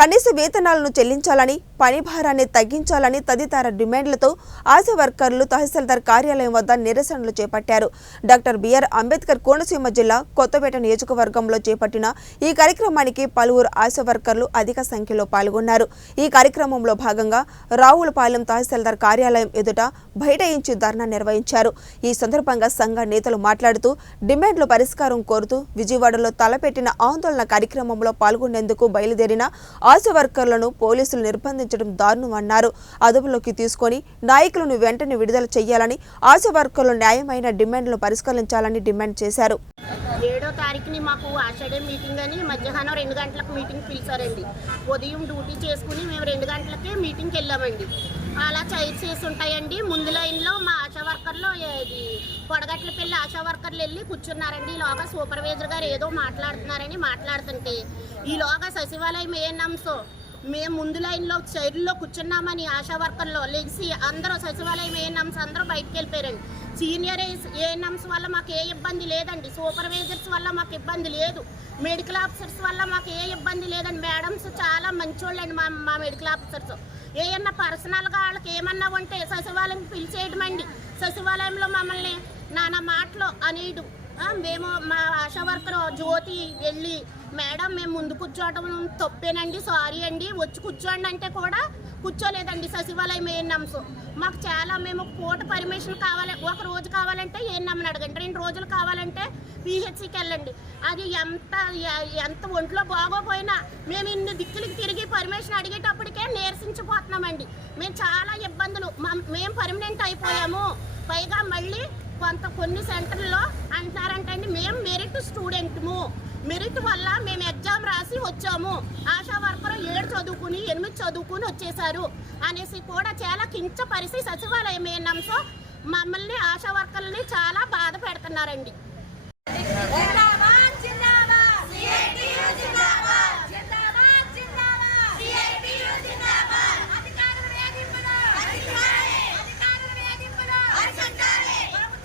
కనీస వేతనాలను చెల్లించాలని, పని భారాన్ని తగ్గించాలని తదితర డిమాండ్లతో ఆశా వర్కర్లు తహసీల్దార్ కార్యాలయం వద్ద నిరసనలు చేపట్టారు. డాక్టర్ బిఆర్ అంబేద్కర్ కోనసీమ జిల్లా కొత్తపేట నియోజకవర్గంలో చేపట్టిన ఈ కార్యక్రమానికి పలువురు ఆశా వర్కర్లు అధిక సంఖ్యలో పాల్గొన్నారు. ఈ కార్యక్రమంలో భాగంగా రావులపాలెం తహసీల్దార్ కార్యాలయం ఎదుట బైఠాయించి ధర్నా నిర్వహించారు. ఈ సందర్భంగా సంఘ నేతలు మాట్లాడుతూ డిమాండ్ల పరిష్కారం కోరుతూ విజయవాడలో తలపెట్టిన ఆందోళన కార్యక్రమంలో పాల్గొనేందుకు బయలుదేరిన ఆశా వర్కర్లను పోలీసులు నిర్బంధించడం దారుణమన్నారు. అదుపులోకి తీసుకొని నాయకులను వెంటనే విడుదల చేయాలని, ఆశా వర్కర్లు న్యాయమైన డిమాండ్లను పరిష్కరించాలని డిమాండ్ చేశారు. 7వ తారీఖుని మాకు ఆషాఢ మీటింగ్ అని మధ్యాహ్నం 2 గంటలకు మీటింగ్ పిలిచారండి. ఉదయం డ్యూటీ చేసుకుని మేము 2 గంటలకే మీటింగ్కి వెళ్ళామండి. అలా చేసి ఉంటాయండి. ముందు లైన్లో మా ఆశా వర్కర్లు పొడగట్ల పెళ్ళి ఆశా వర్కర్లు వెళ్ళి కూర్చున్నారండి. ఈలోగా సూపర్వైజర్ గారు ఏదో మాట్లాడుతున్నారని మాట్లాడుతుంటే ఈలోగా సచివాలయం ఏఎన్ఎంస్ మేము ముందు లైన్లో చైర్లో కూర్చున్నామని ఆశా వర్కర్లు లెగిసి అందరూ సచివాలయం ఏఎన్ఎంస్ అందరూ బయటకు వెళ్ళిపోయారండి. సీనియర్ ఏఎన్ఎంస్ వల్ల మాకు ఏ ఇబ్బంది లేదండి, సూపర్వైజర్స్ వల్ల మాకు ఇబ్బంది లేదు, మెడికల్ ఆఫీసర్స్ వల్ల మాకు ఏ ఇబ్బంది లేదండి. మేడమ్స్ చాలా మంచోళ్ళండి. మా మెడికల్ ఆఫీసర్స్ ఏమన్నా పర్సనల్గా వాళ్ళకి ఏమన్నా ఉంటే సచివాలయం పిలిచేయడం అండి. సచివాలయంలో మమ్మల్ని నానా మాటలు అనేయడం. మేము మా ఆశా వర్కర్ జ్యోతి వెళ్ళి మేడం మేము ముందు కూర్చోవడం తప్పేనండి, సారీ అండి, వచ్చి కూర్చోండి అంటే కూడా కూర్చోలేదండి. సచివాలయం ఏఎన్ఎంస్ మాకు చాలా మేము పూట పర్మిషన్ కావాలి, ఒక రోజు కావాలంటే ఏఎన్ఎంని అడగండి, 2 రోజులు కావాలంటే పిహెచ్సికి వెళ్ళండి. అది ఎంత ఒంట్లో బాగోపోయినా మేము ఇన్ని దిక్కులకి తిరిగి పర్మిషన్ అడిగేటప్పటికే నీరసించిపోతున్నామండి. మేము చాలా ఇబ్బందులు, మేము పర్మనెంట్ అయిపోయాము. పైగా మళ్ళీ కొన్ని సెంటర్లో అంటున్నారంటండి మేము మెరిట్ స్టూడెంట్ము, మెరిట్ వల్ల మేము ఎగ్జామ్ రాసి వచ్చాము, ఆశా వర్కర్ 7 చదువుకుని 8 చదువుకుని వచ్చేసారు అనేసి కూడా చాలా కించపరిచి సచివాలయం ఏఎన్ఎంస్ మమ్మల్ని ఆశా వర్కర్లని చాలా బాధ పెడుతున్నారండి.